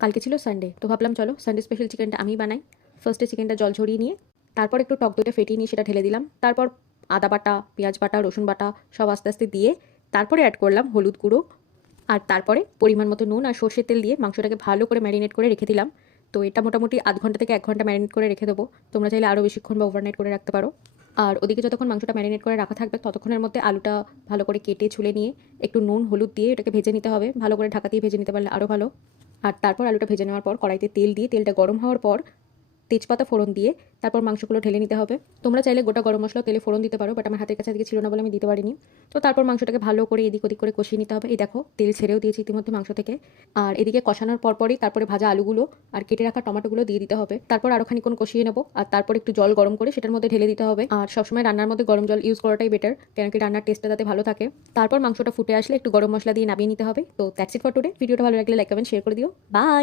কালকে ছিল সানডে তো ভাবলাম, চলো সানডে স্পেশাল চিকেনটা আমি বানাই। ফার্স্টে চিকেনটা জল ঝরিয়ে নিয়ে, তারপর একটু টক দইটা ফেটিয়ে নিয়ে সেটা ঢেলে দিলাম। তারপর আদা বাটা, পেঁয়াজ বাটা, রসুন বাটা সব আস্তে আস্তে দিয়ে তারপরে অ্যাড করলাম হলুদ গুঁড়ো। আর তারপরে পরিমাণ মতো নুন আর সর্ষের তেল দিয়ে মাংসটাকে ভালো করে ম্যারিনেট করে রেখে দিলাম। তো এটা মোটামুটি আধ ঘণ্টা থেকে এক ঘণ্টা ম্যারিনেট করে রেখে দেবো। তোমরা চাইলে আরও বেশিক্ষণ বা ওভারনাইট করে রাখতে পারো। আর ওদিকে যতক্ষণ মাংসটা ম্যারিনেট করে রাখা থাকবে, ততক্ষণের মধ্যে আলুটা ভালো করে কেটে ছুলে নিয়ে একটু নুন, হলুদ দিয়ে এটাকে ভেজে নিতে হবে। ভালো করে ঢাকা দিয়ে ভেজে নিতে পারলে আরও ভালো। আর তারপর আলুটা ভেজে নেওয়ার পর কড়াইতে তেল দিয়ে তেলটা গরম হওয়ার পর তেজপাতা ফোড়ন দিয়ে তারপর মাংসগুলো ঢেলে নিতে হবে। তোমরা চাইলে গোটা গরম মশলা তেলে ফোড়ন দিতে পারো বাট আমার হাতের কাছে আজকে ছিল না বলে আমি দিতে পারিনি। তো তারপর মাংসটাকে ভালো করে এদিক ওদিক করে কষিয়ে নিতে হবে। এই দেখো, তেল ছেড়েও দিয়েছি ইতিমধ্যে মাংস থেকে। আর এদিকে কষানোর পরপরই তারপরে ভাজা আলুগুলো আর কেটে রাখা টমেটোগুলো দিয়ে দিতে হবে। তারপর আরও খানিক্ষণ কষিয়ে নেব আর তারপর একটু জল গরম করে সেটার মধ্যে ঢেলে দিতে হবে। আর সবসময় রান্নার মধ্যে গরম জল ইউজ করাটাই বেটার কেন কি রান্নার টেস্টটা যাতে ভালো থাকে। তারপর মাংসটা ফুটে আসলে একটু গরম মশলা দিয়ে নামিয়ে নিতে হবে। তো দ্যাটস টুডে ভিডিওটা ভালো লাগলে লাইক কমেন্ট শেয়ার করে দিও। বাই